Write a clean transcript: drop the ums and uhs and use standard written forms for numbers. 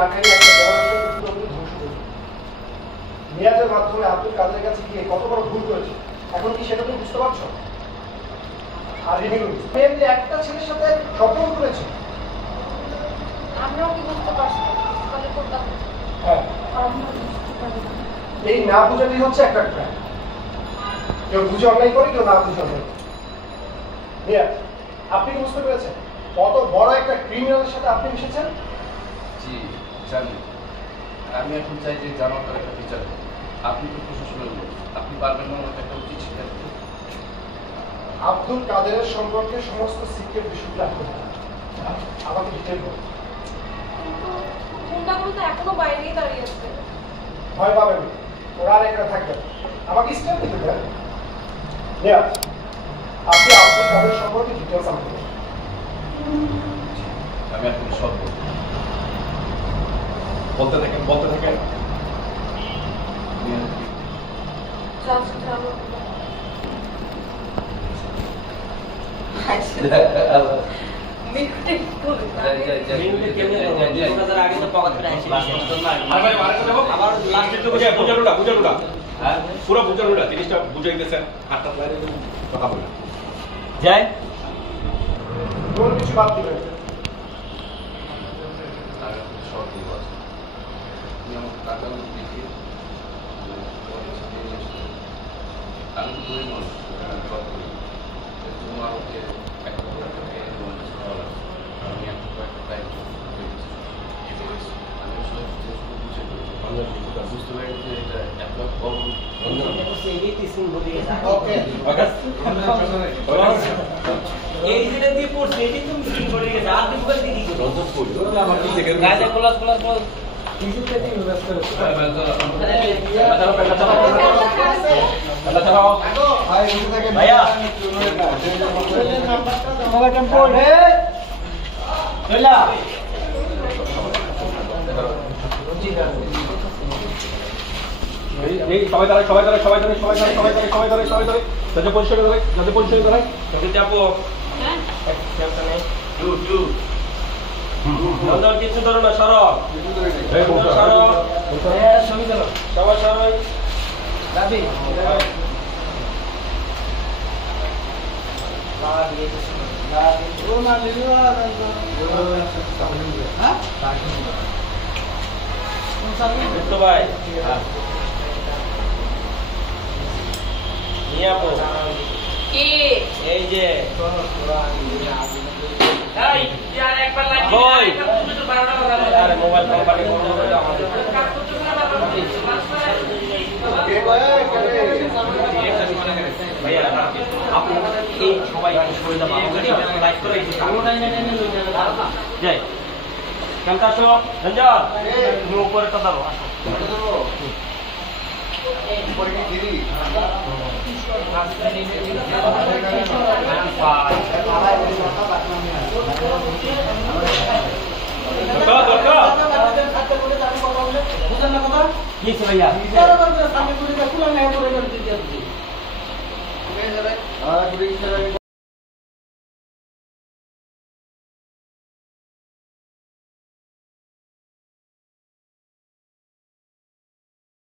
টাকা নিয়ে একটা জনগণের পুরোপুরি ধ্বংস করে নিয়াজের মাধ্যমে আব্দুল কাদের কাছে গিয়ে কত বড় ভুল করেছে এখন কি সেটা তুমি বুঝতে পারছো? আর মেয়েদের একটা ছেলের সাথে সম্পর্ক করেছে। আমরাও কি বুঝতে পারছি হ্যাঁ, এই না বুঝাটি হচ্ছে একটা ক্রাইম। কেউ বুঝে অন্যায় করে, কেউ না বুঝে অন্যায় করে। আপনি কি বুঝতে পেরেছেন কত বড় একটা ক্রিমিনালের সাথে আপনি মিশেছেন? জি জানি। আমি এখন চাই যে জামাতার একটা বিচার। আপনি তো প্রশাসনের লোক, আপনি পারবেন না আমাকে একটা উচিত শিক্ষা দিতে? আব্দুল কাদেরের সম্পর্কে সমস্ত সিক্রেট বিষয়গুলো আমাকে ডিটেল করুন। গুন্ডাগুলো তো এখনো বাইরেই দাঁড়িয়ে আছে। ভয় পাবেন, ওরা আর এখানে থাকবেন। আমাকে স্টেপ দিতে দেন। আপনি আব্দুল কাদের সম্পর্কে ডিটেলস আমাকে বলুন। আমি আপনাকে সব বলতে থাকেন। পুরো বুঝানোটা জিনিসটা বুঝে গেছেন। হাতটা কথা বলে যাই কোনো কিছু বাদ দিবেন। আমি তো গরিব মানুষ, আমি একটা কয়েকটা দায়িত্ব বুঝতে পারি যে এটা এত সবাই যাতে পরিষ্কার করে কিছু ধরো না সরব সবাই সবাই ভাই এই যে মোবাইল কোম্পানি ভাইয়া আপনারা এই সবাই যাই কেমন আসো রঞ্জন তুমি উপরে তো দাও কি ভাইয়া